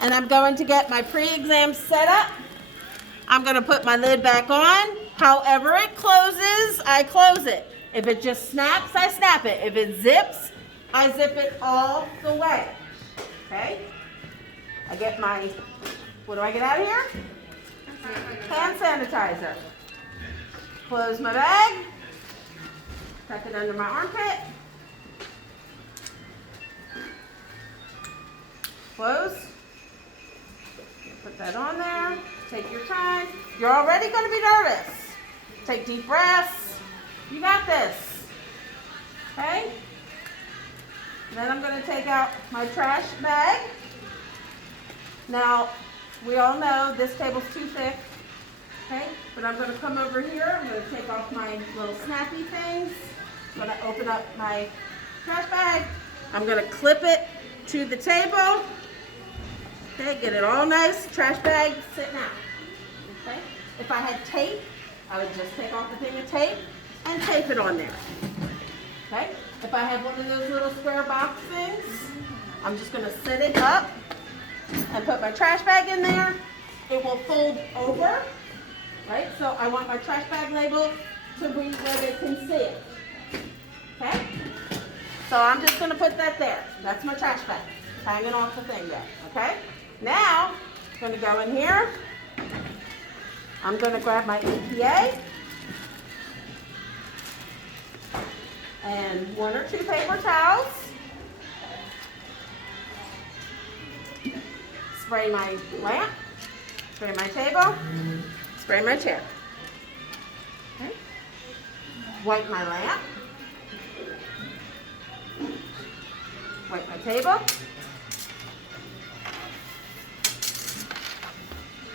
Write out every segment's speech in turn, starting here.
And I'm going to get my pre-exam set up. I'm going to put my lid back on. However it closes, I close it. If it just snaps, I snap it. If it zips, I zip it all the way. Okay? I get my, what do I get out of here? Hand sanitizer. Close my bag. Tuck it under my armpit. Close. Put that on there. Take your time. You're already going to be nervous. Take deep breaths. You got this. Okay? Then I'm going to take out my trash bag. Now, we all know this table's too thick. Okay? But I'm going to come over here. I'm going to take off my little snappy things. I'm going to open up my trash bag. I'm going to clip it to the table. Okay, get it all nice. Trash bag sitting out. Okay? If I had tape, I would just take off the thing of tape and tape it on there. Okay? If I have one of those little square box things, I'm just going to set it up and put my trash bag in there. It will fold over. Right? So I want my trash bag label to be where they can see it. Okay? So I'm just going to put that there. That's my trash bag. Hanging off the thing there. Okay? Now, I'm going to go in here. I'm going to grab my EPA and 1 or 2 paper towels. Spray my lamp. Spray my table. Spray my chair. Okay. Wipe my lamp. Wipe my table.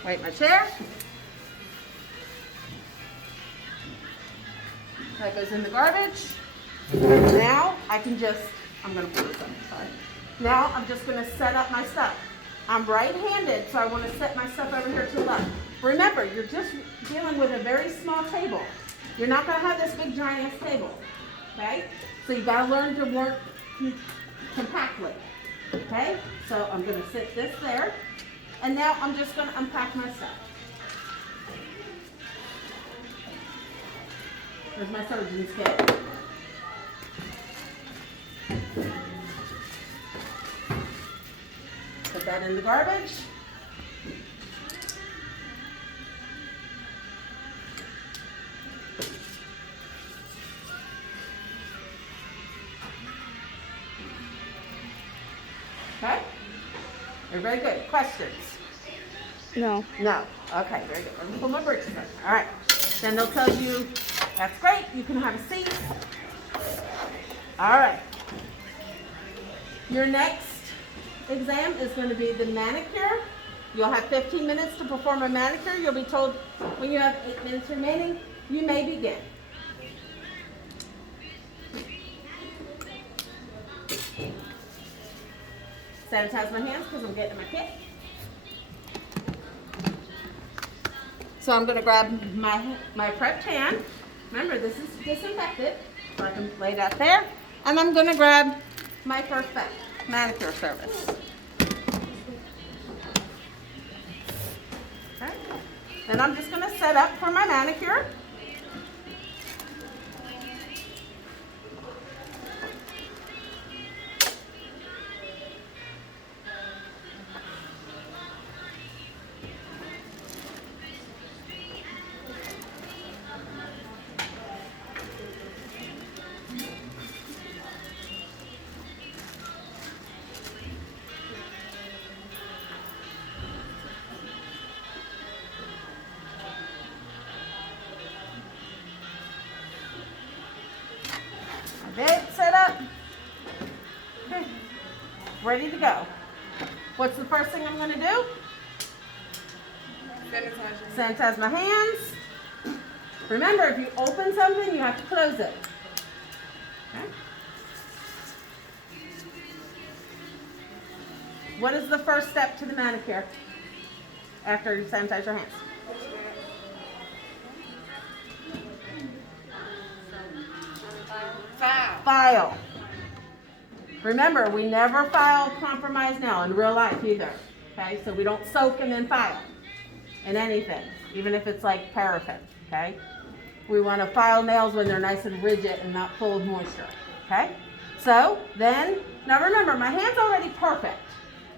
Wipe my chair. That goes in the garbage. Now I can just, I'm going to pull this up, sorry. Now I'm just going to set up my stuff. I'm right-handed, so I want to set my stuff over here to the left. Remember, you're just dealing with a very small table. You're not going to have this big giant ass table, okay? So you've got to learn to work compactly, okay? So I'm going to sit this there, and now I'm just going to unpack my stuff. There's my surgeon's kit. Put that in the garbage. Okay? Everybody good? Questions? No. No. Okay, very good. Let me pull my brakes in. All right. Then they'll tell you, that's great, you can have a seat. All right. Your next exam is going to be the manicure. You'll have 15 minutes to perform a manicure. You'll be told when you have 8 minutes remaining, you may begin. Sanitize my hands because I'm getting my kit. So I'm going to grab my prepped hand. Remember, this is disinfected, so I can lay that there. And I'm going to grab my Perfect manicure service. Okay. Then I'm just going to set up for my manicure. Okay, set up. Okay, ready to go. What's the first thing I'm going to do? Sanitize my hands. Remember, if you open something, you have to close it. Okay. What is the first step to the manicure after you sanitize your hands? File. Remember, we never file compromise nail in real life either. okay? So we don't soak and then file in anything, even if it's like paraffin, okay? We want to file nails when they're nice and rigid and not full of moisture, okay? So then, now remember, my hand's already perfect,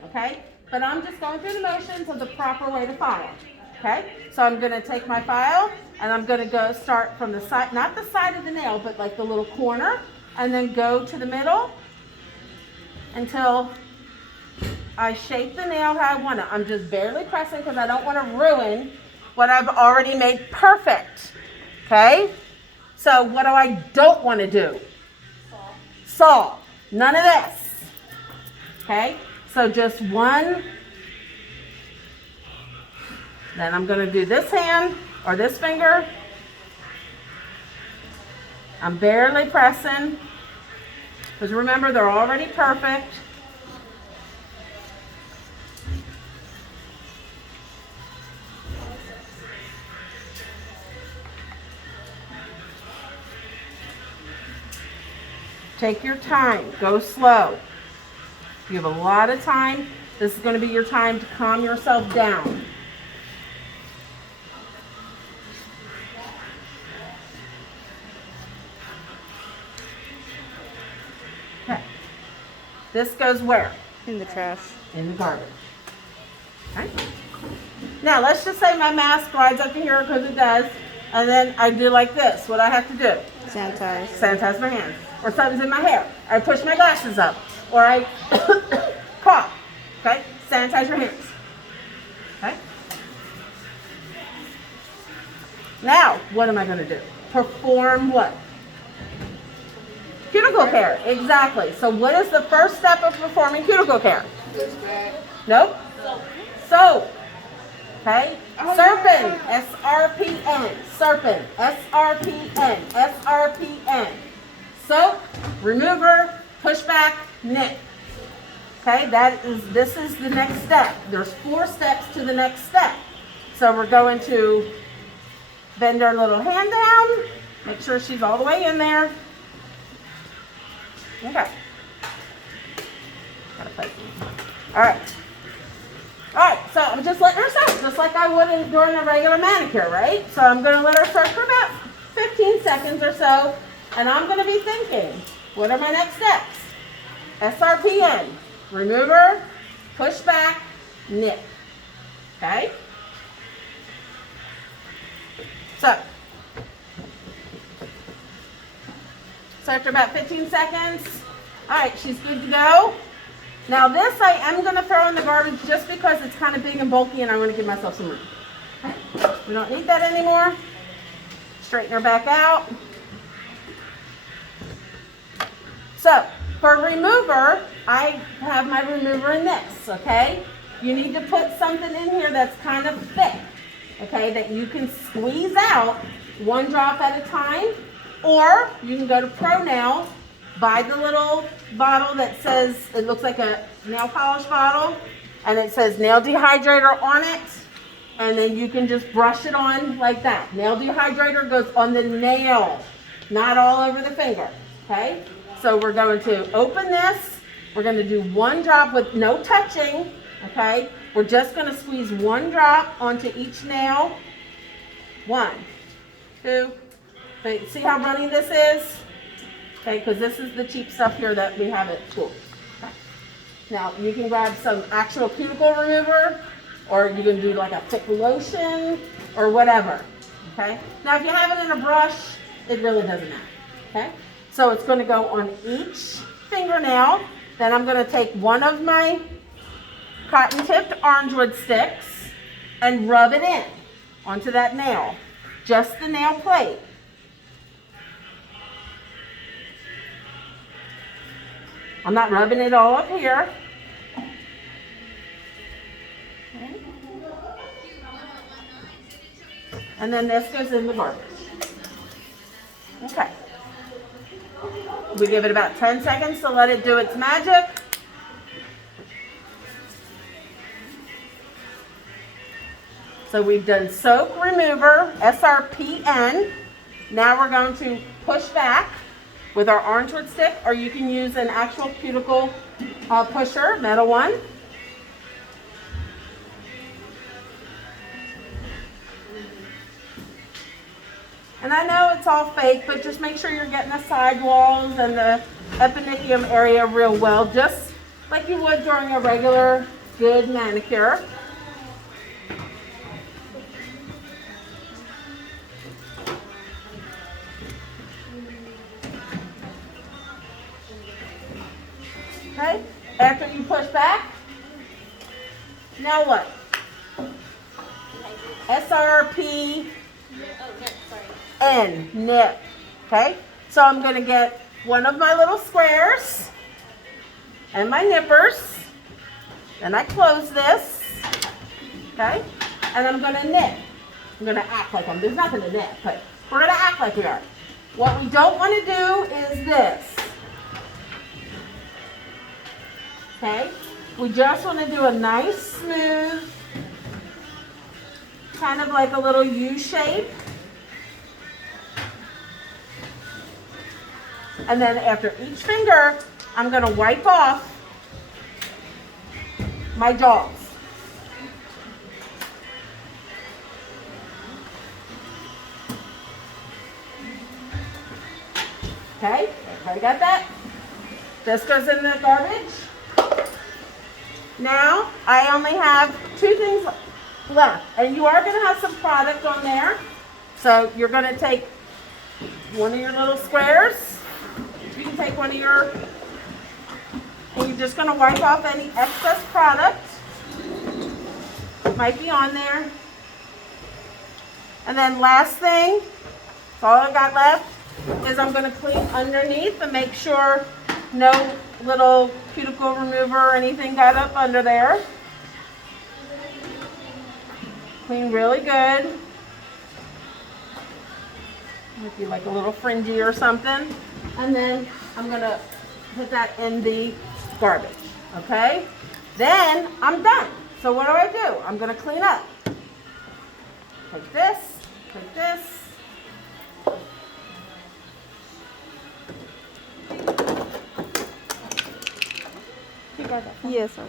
okay? But I'm just going through the motions of the proper way to file, okay? So I'm going to take my file and I'm going to go start from the side, not the side of the nail, but like the little corner, and then go to the middle until I shape the nail how I want it. I'm just barely pressing because I don't want to ruin what I've already made perfect. Okay? So what do I don't want to do? Saw. None of this. Okay? So just one. Then I'm going to do this hand or this finger. I'm barely pressing. Because remember, they're already perfect. Take your time. Go slow. You have a lot of time. This is going to be your time to calm yourself down. Okay. This goes where? In the trash. In the garbage. Okay. Now, let's just say my mask glides up to here because it does. And then I do like this. What I have to do? Sanitize. Sanitize my hands. Or something's in my hair. I push my glasses up. Or I cough. Okay? Sanitize your hands. Okay? Now, what am I going to do? Perform what? Cuticle care. Exactly. So what is the first step of performing cuticle care? Nope. Soap. Okay? Serpent. S-R-P-N. Serpent. S-R-P-N. S-R-P-N. Soap, remover, pushback, knit. Okay, this is the next step. There's 4 steps to the next step. So we're going to bend our little hand down. Make sure she's all the way in there. Okay. All right. All right, so I'm just letting her soak, just like I would during a regular manicure, right? So I'm going to let her soak for about 15 seconds or so, and I'm going to be thinking, what are my next steps? SRPN, remover, push back, knit. Okay? So after about 15 seconds, all right, she's good to go. Now this I am going to throw in the garbage just because it's kind of big and bulky and I want to give myself some room. Okay. We don't need that anymore. Straighten her back out. So for remover, I have my remover in this, okay? You need to put something in here that's kind of thick, okay, that you can squeeze out 1 drop at a time, or you can go to Pro Nail. Buy the little bottle that says, it looks like a nail polish bottle, and it says nail dehydrator on it, and then you can just brush it on like that. Nail dehydrator goes on the nail, not all over the finger, okay? So we're going to open this. We're going to do 1 drop with no touching, okay? We're just going to squeeze 1 drop onto each nail. 1, 2, 3. See how runny this is? Okay, because this is the cheap stuff here that we have at school. Okay. Now, you can grab some actual cuticle remover, or you can do like a thick lotion, or whatever. Okay? Now, if you have it in a brush, it really doesn't matter. Okay? So it's going to go on each fingernail. Then I'm going to take one of my cotton-tipped orangewood sticks and rub it in onto that nail. Just the nail plate. I'm not rubbing it all up here. Okay. And then this goes in the garbage. Okay. We give it about 10 seconds to let it do its magic. So we've done soap remover, SRPN. Now we're going to push back with our orangewood stick, or you can use an actual cuticle pusher, metal one. And I know it's all fake, but just make sure you're getting the sidewalls and the epinicium area real well, just like you would during a regular good manicure. Okay, after you push back, now what? SRP N, nip. Okay, so I'm going to get one of my little squares and my nippers, and I close this, okay, and I'm going to knit. I'm going to act like there's nothing to knit, but we're going to act like we are. What we don't want to do is this. Okay, we just want to do a nice smooth, kind of like a little U shape. And then after each finger, I'm going to wipe off my jaws. Okay, everybody got that? This goes in the garbage. Now, I only have 2 things left. And you are going to have some product on there. So you're going to take one of your little squares. You can take one of your, and you're just going to wipe off any excess product. Might be on there. And then last thing, that's all I got left, is I'm going to clean underneath and make sure no little cuticle remover or anything got up under there. Clean really good. Might be like a little fringy or something. And then I'm going to put that in the garbage. Okay? Then I'm done. So what do? I'm going to clean up. Take this, take this. You got that? Yes, sir.